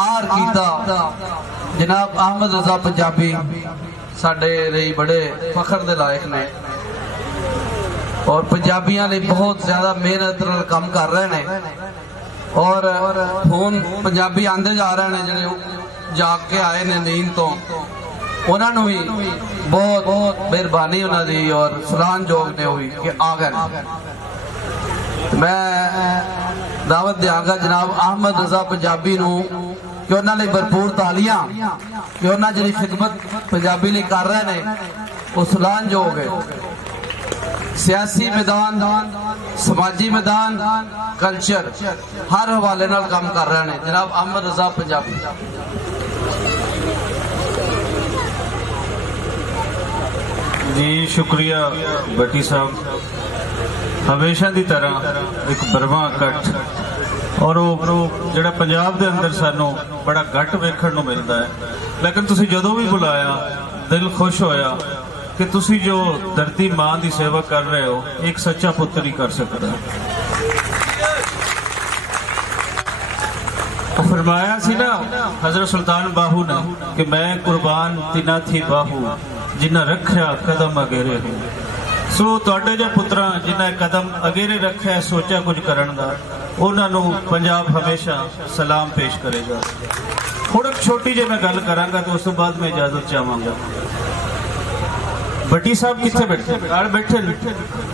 Are कीता जनाब अहमद रजा पंजाबी साडे लई बड़े फखर दे लायक ने और पंजाबियां लिए बहुत ज्यादा मेहनत नाल काम कर रहे हैं और फोन पंजाबी आंदे जा रहे हैं जिहड़े जाग के आए ने नींद तो उन्होंने भी बहुत बहुत मेहरबानी उन्होंने और सलाह जोग ने हुई कि आ गए। मैं दावत देंगा जनाब अहमद रजा पंजाबी नूं कि उन्होंने भरपूर तालियां कि उन्होंने जी खिदमत पंजाबी लिए कर रहे हैं वो सलाह जोग है। सियासी मैदान, समाजी मैदान, कल्चर हर हवाले नाल काम कर रहे हैं जनाब अहमद रजा पंजाबी। जी शुक्रिया भट्टी साहब, हमेशा की तरह एक बरवा कट और जो पंजाब के अंदर सानू बड़ा घट वेखण नूं मिलता है, लेकिन तुसीं जदों भी बुलाया दिल खुश होया कि तुसीं जो धरती मां की सेवा कर रहे हो एक सच्चा पुत्र ही कर सकता है। फरमाया सी ना हजरत सुल्तान बाहू ने कि मैं कुर्बान तिना थी बाहू जिन्हें रखा कदम अगेरे हो। सो तुहाडे जो पुत्रा जिन्हें कदम अगेरे रखा सोचा कुछ करन दा उन्होंने पंजाब हमेशा सलाम पेश करेगा। हुण एक छोटी जी मैं गल करांगा तो उस तो बाद में इजाजत चाहांगा। भट्टी साहब कितने बैठे बैठे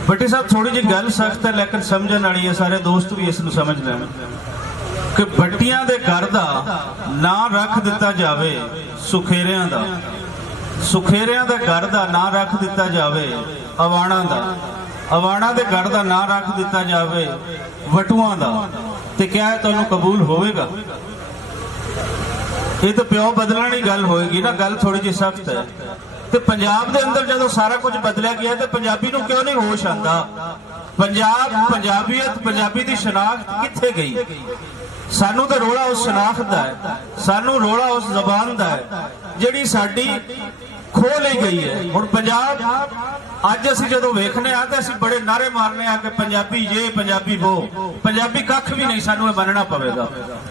भट्टी साहब थोड़ी जी गल सख्त है लेकिन समझने वाली है, सारे दोस्त भी इस समझ लें कि भट्टियां दे घर दा ना रख दिता जावे सुखेरियां दा, सुखेरियां दे घर दा ना रख दिता जावे अवाणा दा, अवाणा दे घर दा ना रख दिता जावे वटुआं दा, ते क्या है तुहानू कबूल होवेगा? ये तो प्यो बदलने की गल होएगी ना, गल थोड़ी जी सख्त है। ते पंजाब दे अंदर जदों सारा कुछ बदलिया गया तो पंजाबी नूं क्यों नहीं होश आंदा? पंजाब पंजाबीयत पंजाबी दी शनाख्त कित्थे गई? सानू तो रोला उस शनाख्त दा है, सानू रोला उस जबान दा है जिहड़ी साडी खो ली गई है। हुण पंजाब अज असीं जदों वेखने आ ते असीं बड़े नारे मारने आ कि पंजाबी ये पंजाबी वो, पंजाबी कख भी नहीं, सानू ये मनना पवेगा।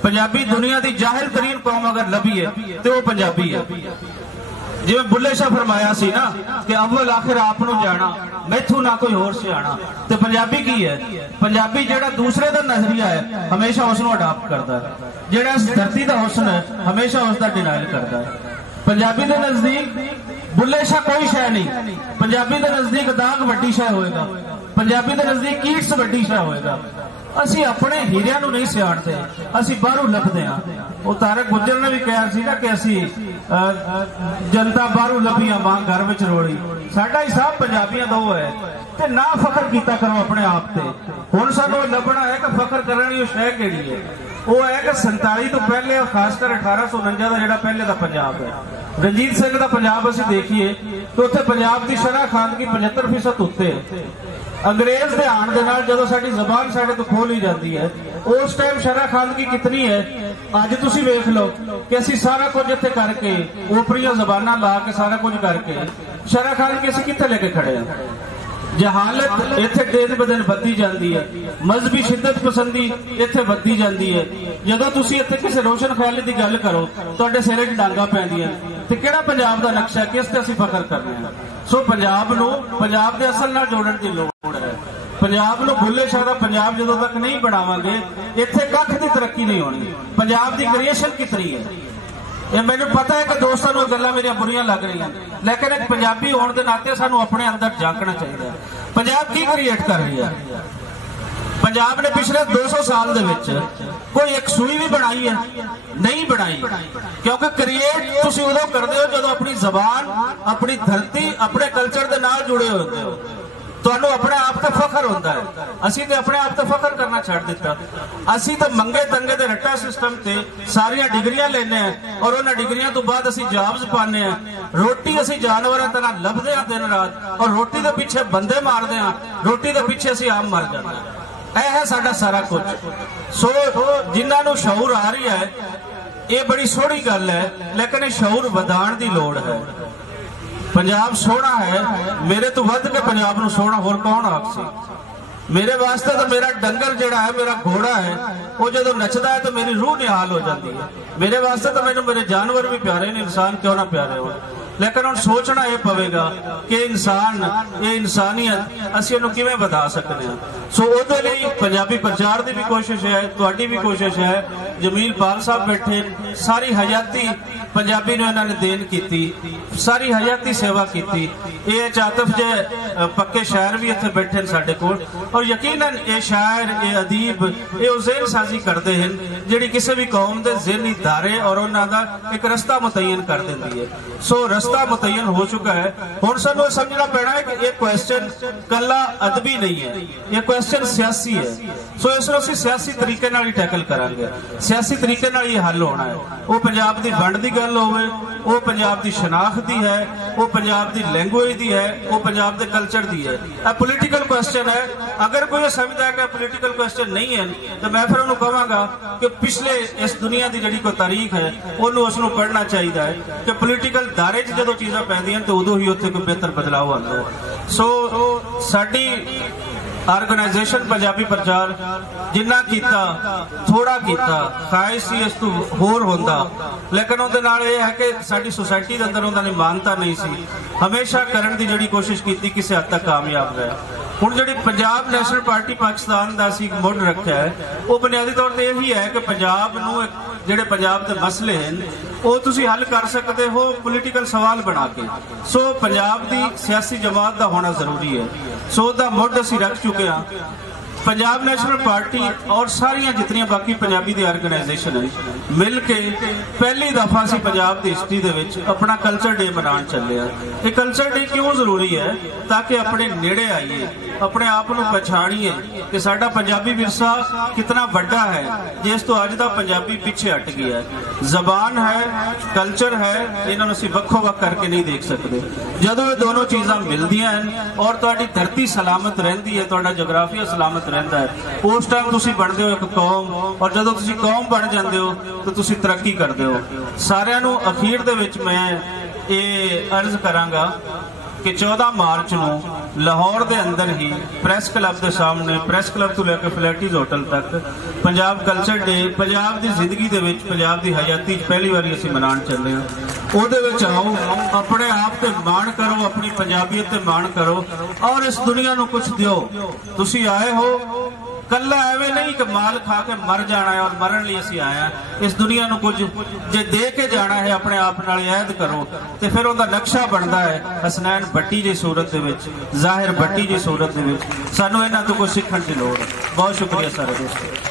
पंजाबी दुनिया की जाहिल तरीन कौम अगर लभी है तो वो पंजाबी है। जिवें बुल्ले शाह फरमाया सी ना कि अव्वल आखिर आपनू जाना मैथू ना कोई होर सियाणा, ते पंजाबी की है? पंजाबी जेड़ा दूसरे दा नजरिया है हमेशा उसनू अडॉप्ट करता है, जेड़ा इस धरती दा हुस्न है हमेशा उसका डिनाइल करता है। पंजाबी दे नजदीक बुल्ले शाह कोई शह नहीं, पंजाबी दे नजदीक दाग वड्डी शह होएगा, पंजाबी दे नजदीक कीट्स वड्डी शह होएगा। असी अपने हीरिया नूं नहीं सियाणते, असी बाहरों लभदे हां। वो तारक गुज्जर ने भी कहा सी ना कि असी जनता बाहरों लभियां मां घर विच रोली। साडा हिसाब पंजाबियां दा वो है ते ना फखर कीता करो अपने आप ते। हुण सानू लभना है कि फखर करने वाली शह किहड़ी है? वो है कि 47 तो पहले और खासकर 1849 का जिहड़ा पहले का पंजाब है, रंजीत सिंह का पंजाब असीं देखिए तो उत्थे पंजाब की शरह खानगी 75% उत्ते है। अंग्रेज के आने के नाल जदों साडी जबान साडे तो खोल ही जाती है, उस टाइम शरह खानगी कितनी है? अज तुसीं वेख लो कि असीं सारा कुछ इत्थे करके ओपरियां जबानां ला के सारा कुछ करके शरह खानगी असीं कित्थे लेके खड़े हैं? जहालत इत्थे दिन ब दिन बढ़ती जाती है, मजहबी शिद्दत पसंदी इत्थे बढ़ती जाती है। जदों तुसीं इत्थे किसी रोशन ख्याली की गल करो तुहाडे सिरे 'च डांगा पैंदियां ते किहड़ा पंजाब दा नक्शा किस ते असीं फखर करने हैं? सो पंजाब नूं पंजाब दे असल नाल जोड़न दी लोड़ है। पंजाब नूं बुल्ले शाह दा पंजाब जदों तक नहीं बनावांगे इत्थे कख दी तरक्की नहीं होनी। पंजाब दी क्रिएशन कितनी है ये मैनूं पता है कि दोस्तों नूं गल्लां मेरियां बुरियां लग रही, लेकिन एक पंजाबी होने के नाते सानूं अपने अंदर झांकना चाहिए। पंजाब की क्रिएट कर रही है? पंजाब ने पिछले 200 साल दे विच कोई एक सूई भी बनाई है? नहीं बनाई, क्योंकि क्रिएट तुसीं उदों करदे हो जदों अपनी जबान, अपनी धरती, अपने कल्चर दे नाल जुड़े होंदे हो। तुहानू अपने आप ते फखर होंदा है। असीं ते अपने आप ते फखर करना छड्ड दित्ता। असीं तो मंगे तंगे दे रट्टा सिस्टम ते सारियां डिग्रियां लेने हैं और उन्हां डिग्रियां तो बाद असीं जॉब्स पाने हैं। रोटी असीं जानवरां तरह लभदे हां दिन रात और रोटी दे पीछे बंदे मारदे हां, रोटी दे पीछे असीं आम मर जांदे हां। यह है साडा सारा कुछ। सो जिन्हां नूं शऊर आ रही है ये बड़ी सोहनी गल है, लेकिन शऊर वधाण दी लोड़ है। पंजाब सोहना है, मेरे तो वध के पंजाब नूं सोहना होर कौन आखसी? मेरे वास्ते तो मेरा डंगर जिहड़ा है, मेरा घोड़ा है, वो जो नचदा है तो मेरी रूह निहाल हो जाती है। मेरे वास्ते तो मैनू मेरे जानवर भी प्यारे ने, इंसान क्यों ना प्यारे हो। लेकिन हम सोचना यह पवेगा कि इंसान, ये इंसानियत असीं इहनूं किवें वधा सकते हैं। सो उहदे लई पंजाबी प्रचार की भी कोशिश है, तुहाडी भी कोशिश है। जमील पाल साहब बैठे, सारी हयाती पंजाबी नूं इन्हां ने देन कीती, सारी हयाती सेवा कीती। ये आतिफ जे पक्के शायर भी इत्थे बैठे साडे कोल, और यकीनन ये शायर, ये अदीब, ये ज़हन साजी करते हैं जिहड़ी किसी भी कौम के ज़हनी दायरे और उन्हां दा एक रस्ता मुतयन कर देंदी है। सो रस्ता मुतयन हो चुका है। हुण सानूं समझना पैना है कि ये क्वेश्चन कला अदबी नहीं है, ये क्वेश्चन सियासी है। सो इसनूं असीं सियासी तरीके नाल ही टैकल करांगे, सियासी तरीके नाल ही हल होना है। वो पंजाब दी वंड दी गल होवे, वो पंजाब दी शनाख्त दी है, वो पंजाब दी लैंगुएज दी है, वो पंजाब दे कल्चर दी है। यह पोलीटिकल क्वेश्चन है। अगर कोई समझदा है कि पोलीटिकल क्वेश्चन नहीं है तो मैं फिर उन्होंने कहांगा कि पिछले इस दुनिया की जिहड़ी कोई तारीख है उन्होंने उसनूं पढ़ना चाहिए है कि पोलीटिकल दायरे च जो चीज़ां पैंदियां तो उदों ही उत्थे कोई बेहतर बदलाव आंदा है। सो साडी ऑर्गेनाइजेशन पंजाबी प्रचार जिन्ना कीता थोड़ा कीता, ख्वाहिश सी इस तों होर होंदा, लेकिन उहदे नाल इह है कि साडी सोसाइटी दे अंदर उहदा मानता नहीं सी। हमेशा करन दी जिहड़ी कोशिश कीती किसी हद तक कामयाब रहा। हुण जिहड़ी पंजाब नैशनल पार्टी पाकिस्तान दा असीं मुड़ रखिआ है, वो बुनियादी तौर पर यही है कि पंजाब नूं जिहड़े पंजाब दे मसले हैं वो तुसीं हल कर सकते हो पोलीटिकल सवाल बना के। सो पंजाब दी सियासी जमात दा होना जरूरी है। सो दा मुड़ असीं रख चुके हैं। पंजाब नैशनल पार्टी और सारिया जितनी बाकी पंजाबी दी ऑर्गेनाइजेशन है मिल के पहली दफा असीं पंजाब दी हिस्ट्री दे विच अपना कल्चर डे मनाउण चले हैं। ये कल्चर डे क्यों जरूरी है? ताकि अपने नेड़े आइए, अपने आप को पछाणीए कि साडा पंजाबी विरसा कितना वड्डा है, जिस तो अज दा पंजाबी पिछे हट गया है। जबान है, कल्चर है, इन्होंने असीं वक्खो वक् करके नहीं देख सकते। जदों ये दोनों चीज़ां मिलदियां हैं और तुहाडी धरती सलामत रहिंदी है, तुहाडा जोग्राफिया सलामत रहता है, उस टाइम तुसीं बनदे हो एक कौम, और जदों तुसीं कौम बन जांदे हो तो तुसीं तरक्की करदे हो। सारिआं नूं अखीर दे विच मैं ये अर्ज करांगा कि 14 मार्च नूं लाहौर के अंदर ही प्रेस क्लब के सामने, प्रेस क्लब तो लैके फ्लैटीज होटल तक पंजाब कल्चर डे पंजाब की जिंदगी दे विच, पंजाब की हयाती पहली बारी असीं मनाउण चले हां। उहदे विच आओ, अपने आप ते माण करो, अपनी पंजाबीयत ते माण करो और इस दुनिया नूं कुछ दिओ। तुसीं आए हो कला एवं नहीं कि माल खा के मर जाना है और मरण लिए असीं आए हैं। इस दुनिया नूं कुछ जे दे के जाना है, अपने आप नाल ऐद करो तो फिर उहदा नक्शा बनता है हसनैन भट्टी की सूरत दे विच, ज़ाहिर भट्टी की सूरत दे विच। सानूं इन्हां तों कुछ सीखण दी लोड़ है। बहुत शुक्रिया सारे दोस्तों।